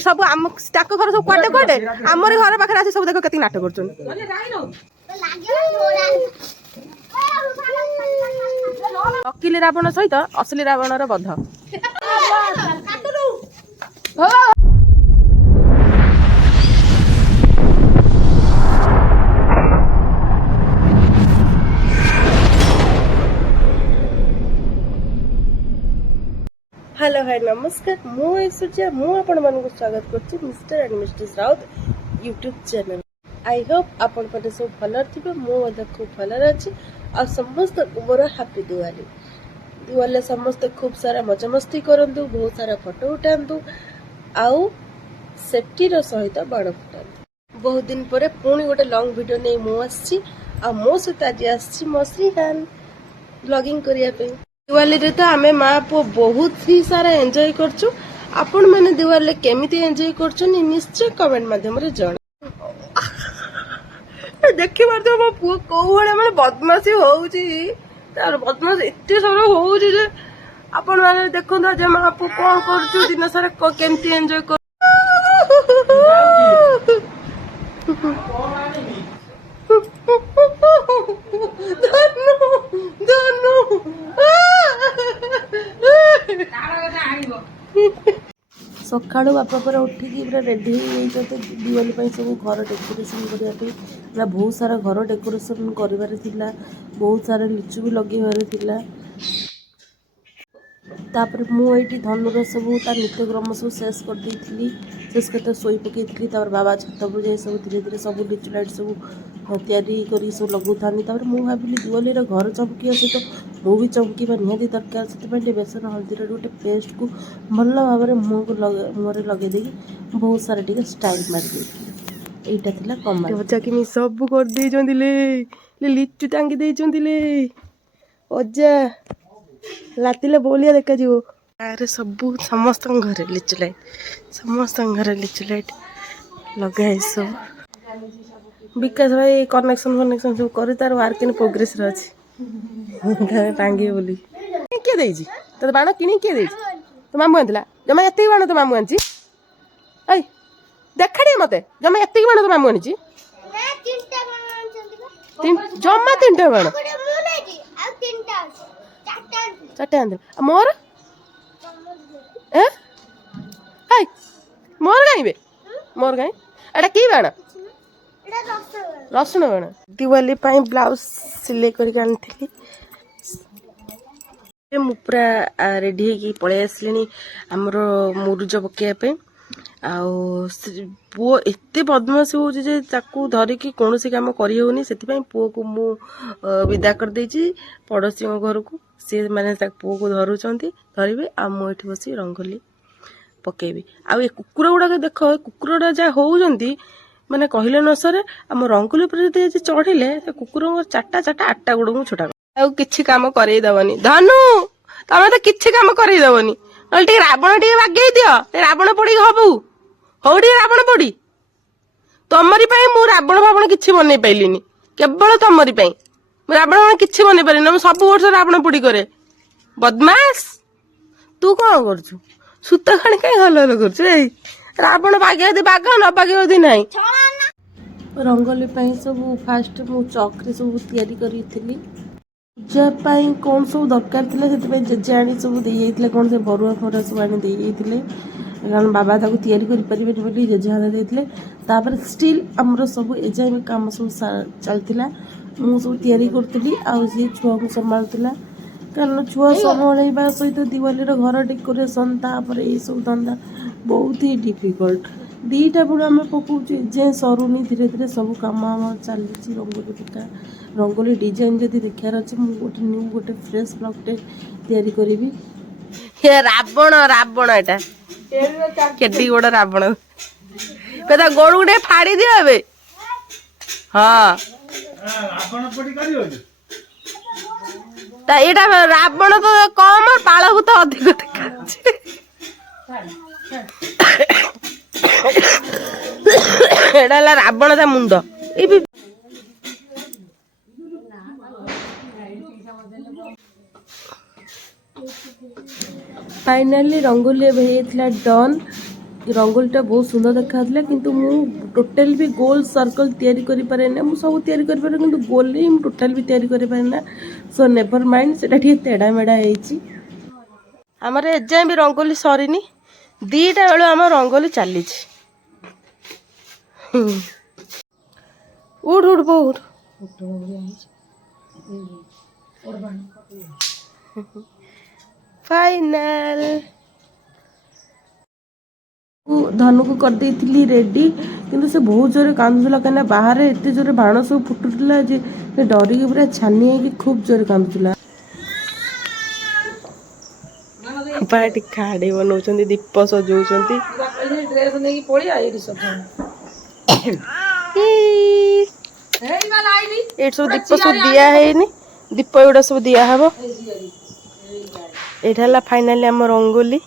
सब आम ताक घर सब कुआडे कुआडे आमर घर पाखे आसी सब देख केती नाटक करछन नकली रावण सहित असली रावणर बध हेलो हाय नमस्कार मु ऐश्वर्या मु आपण मानक स्वागत करछि mister and mistress Raut YouTube channel. I hope आपण पटे सब भलर थिबे मु मते खूब भलर अछि और समस्त मोर हैप्पी दिवाली। दिवाली समस्त खूब सारा मजा मस्ती करंतु बहुत सारा फोटो उठांतु आउ सेफ्टी रो सहित बाण फुटांतु। बहुत दिन परे पुणी गोटे लॉन्ग वीडियो नै मु आछि आ मो सहित आज आछि मश्रीहान ब्लॉगिंग करिया पे। दिवाली रे तो आमे माँ पु बहुत ही सारा एंजॉय करछु। आपण माने दिवाली केमिति एंजॉय करछन निश्चय कमेंट माध्यम रे जण। देखि मारतो मो पु को भले माने बदमाशी होउची तार बदमाश एते सारा होउची जे आपण माने देखंदा जे माँ पु कोन करछु दिन सारा केमिति एंजॉय कर सकाळू बापा पर उठिकी पूरा रेडी हो दिवाली सब घर डेकोरेशन करने पूरा बहुत सारा घर डेकोरेशन कर बहुत सारा लिचु भी लगे तापर मुझे धनुर सब नित्यक्रम सब शेष कर शेष करते शोई पकई बाबा छत पर जाए सब धीरे धीरे सब लिचु लाइट सब तैयारी सब लगू था मुझे भाविली दिवाली घर चमकी सहित मु भी चमकीबा निहाती दरकार से बेसन हल्दी गोटे पेस्ट को भल भाव में मुहर लगे बहुत सारा टे स्टाइल मारी यहाँ थी कमाल अजा कि सब कर लिचु टांगी अजा लातिले बोलिया देखा अरे सब समस्त घरे लिचु लाइट समस्त घरे लिचु लाइट लगे सब विकास भाई कनेक्शन सब कर तार वर्क इन प्रोग्रेस घरे टांगे बोली किए देजी तो बाण कि किए तो मामू आनला जमा एत बाण तो मामू आनी देखाड़ी मत जमा एत बाण तो मामू आनी जमा 3टा बाण 4टा आंदे मोर मोर गाइबे मोर गाई एटा की बाण रसुण बाण दिवाली ब्लाउज सिलाई कर मु पूरा रेडी होगी पलि आसली आमर मुरुज पकड़ापे पुओ एत बदमाशी हो धरिकी कौन कम करनी से पुओ को मु विदा कर पड़ोसी घर को सी मैंने पुओ को धरवे आठ बस रंगोली पकेबी आ कुकुर गुड़ाक देख कुकुर गुड़ा जहाँ होती मैंने कहले न सर आम रंगोली पर चढ़िले कुकुर 4टा गोड़ को छोटा किछि काम करईदबनी धनु तमे तो किछि काम करईदबनी टे रावण टे बागेई दियो रावण पड़ी हबु हौ टे रावण पड़ी तमरी मु रावण भावण किछि बनै पाइलिनी केवल तमरी मु रावण किछि बनै पारिनी सब वर्ष रावण पड़ी करे बदमाश तू कौन करछु सुत खाणी कहीं हल हल करछु रावण बागे बाग न बागे नहीं रंगोली सब फास्ट मु चक्री सब तैयारी करी पूजा कौन सब दरकार थी जेजे आनी सब दे कौन से बरुआ फरुआ सब आनी दे कारण बाबा ताको तैयारी करें बोली जेजे हाथ देते स्टिल आमर सब एजाए भी कम सब चलता मुझे सब तैयारी करी आसी छुआ को संभालुला कारण छुआ संभाड़ा सहित दिवाली घर डेकोरेशन तापर ये सब धंदा बहुत ही डिफिकल्ट 2टा बेलू आम पकाऊे जे सरुनी धीरे धीरे सब कम चली रंगोली पका रंगोली डिजाइन जदि देखार अच्छे गोटे न्यू गोटे फ्रेश ब्लॉगटे तैयारी करी रावण रावण एटा केडी गोड़ रावण कदा गोड़ गुटे फाड़ी दियो एबे हां ता एटा रावण तो कम पाळ भूत अधिक देखाछि एटा रावण ता मुंड ए फाइनाली रंगोली होता डन रंगोलीटा बहुत सुंदर देखा किंतु मु टोटल भी गोल सर्कल तैयारी करि पारे ना मु सब तैयारी करि पारे किंतु गोल ही मु टोटल भी तैयारी करि पारे ना सो नेवर माइंड सेटा ठीक तेड़ा मेड़ा हेची हमर एजाय भी रंगोली सरीनी 2टा बेलु हम रंगोली चली उठ उठ बो उठ फाइनल धनु को कर देती रेडी किंतु से बहुत जोरे कांदुला कहीं बाहर एत जोरे बाण सब फुटुला जे डरिकी पूरा छानी है खूब जोरे कांदुला पार्टी खाड़ी बनाऊं दीप सजाऊँ ये सब दीप सब दिया है दीप गुड़ा सब दिया हम यहाँ फाइनाली आम रंगोली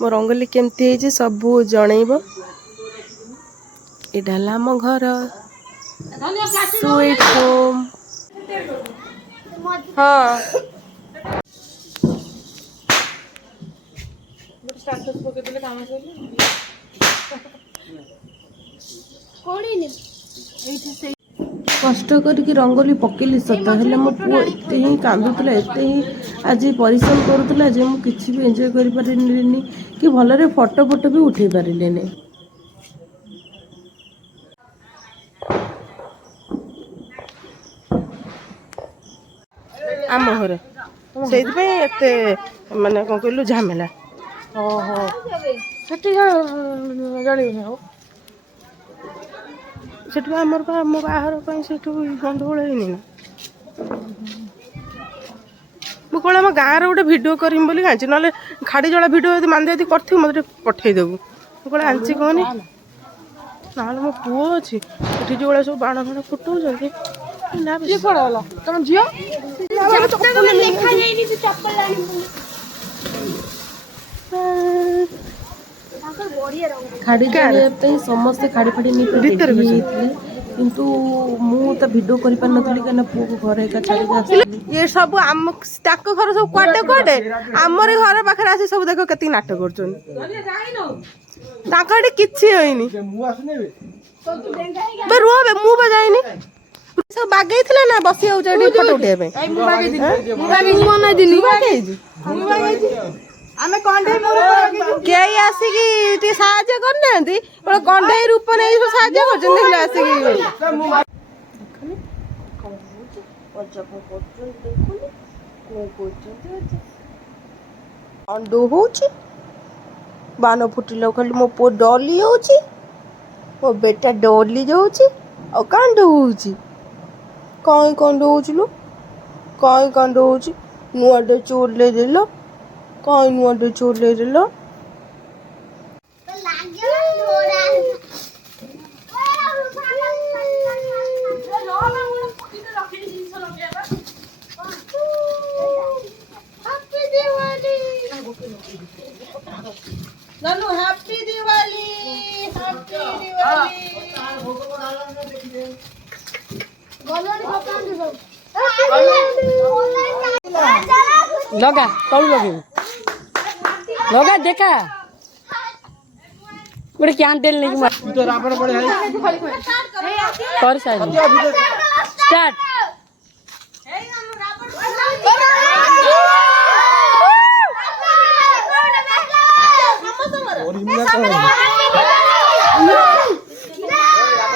मो रंगोली केमती सब जनइब यहाँ आम घर स्वीट होम हाँ कष्ट करके रंगोली पकेली सत है मो पुओ एत ही कांदुला एत ही आज परिश्रम करूला जे मुझे किसी भी एंजॉय कर पारिनी कि भलरे फोटो फोटो भी उठे पारे आम घर से माने कौन कहलु झमेला सेठू आमर मो बाहर गंडगोल है ना मुझे कौन आम गाँव गोटे भिड करमी बोली आँची ना खाड़ी जला भिड मानदे यदि कर मत पठेदेबू मुझे कौन आँची कहनी ना मो पुओ अच्छी जो भाई सब बाण फाण फुटाऊँ तुम झील खाड़ी जलिया समस्ते खाड़ी फाड़ी नहीं किंतु मु तो वीडियो कर पार नथली कना पुओ को घर एका छाड़ी ये सब आम ताको घर सब क्वाटे क्वाटे हमर घर पाखरे आसी सब देखो केती नाटक करछन ताकड़े किछि होइनी बे रोबे मु बजाइनी सब बागै थिला ना बसी हो जडी फोटो उठेबे मु बागै दिनी मु बनाइ दिनी मु बागै आमे कंडे के आसी की टी साहाय्य करनांती पर कंडे रूप नै साहाय्य करछन देखला आसी की देखनी पजप करछन देखनी को करछन अंडो होची बाण फुटिलो खाली मो पो डली होची मो बेटा डली जाउची और कांड होची कहीं कांड होची लो कहीं कांड होची नुआ डे चोर ले देलो कहीं नुआ डे चोर ले देलो ननु हैप्पी दिवाली हैप्पी दिवाली लगा कौन लगे लगा देखा गोटे कैंडल नहीं तो रावण पड़े कर साइड स्टार्ट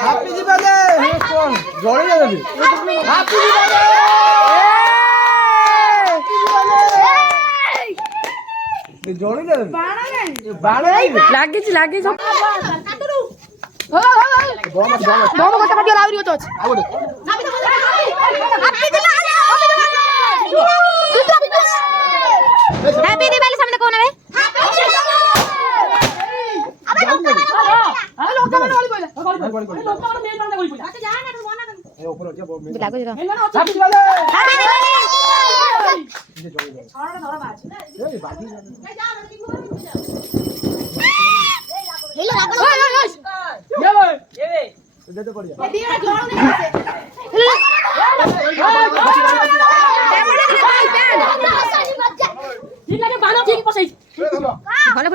हैप्पी दिवाली जळी जाबी हैप्पी दिवाली जळी जाबी बाण लागी लागी सब हो बम गोटा काटियो लावरी होतो हैप्पी दिवाली सामने कोन है भल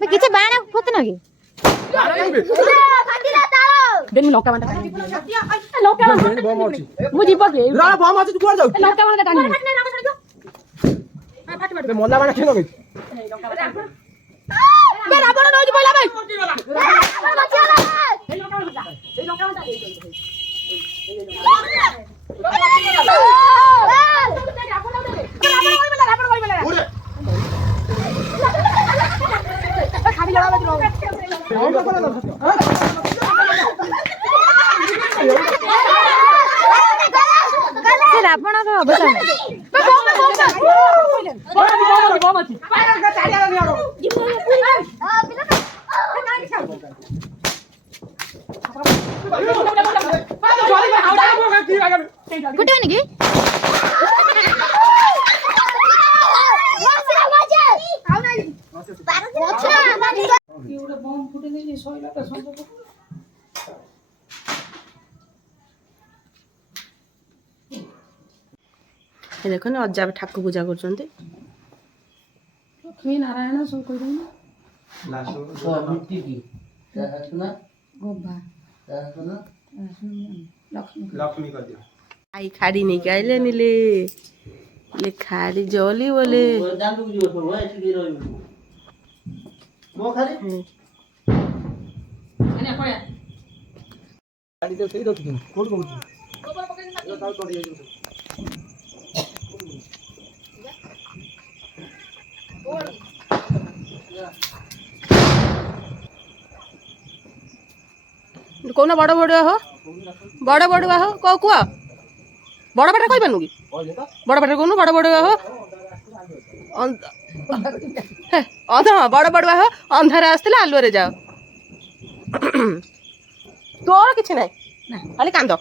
କିଛି ବାଣ ଫୁଟ ନକି ଦେନି ଲଙ୍କା ବାଣ୍ଟା ଲଙ୍କା ବମ ଅଛି ମୁଁ ଯିବ କି ରା ବମ ଅଛି ତୁ କୁଆଡେ ଯାଉ ଲଙ୍କା ବାଣ୍ଟା ଟାଣି ବେ ମଲା ବାଣ ଖେଳ ଗଇ ବେ ରାବଣ ନଉଚି ପଇଲା ବେ ଏ ଲଙ୍କା ବାଣ୍ଟା ରାବଣର ଅବସାନ ଫୁଟିବନି କି ଦେଖନି ଅଜା ଠାକୁର ପୂଜା କରୁଛନ୍ତି ଲକ୍ଷ୍ମୀ ନାରାୟଣ ସବୁ କହିଦେବି आई खाड़ी नहीं आइले निले ले खाड़ी जली बोले कौन बड़ बड़ुआ हो बड़ बड़ुआ हो कौ कुआ बड़ पाटे कह पानु कि बड़ पाटे कहूँ बड़ बड़ुआ हो बड़ बड़ुआ हो अंधार आसला आलुरे जाओ तोर किसी ना खाली कांद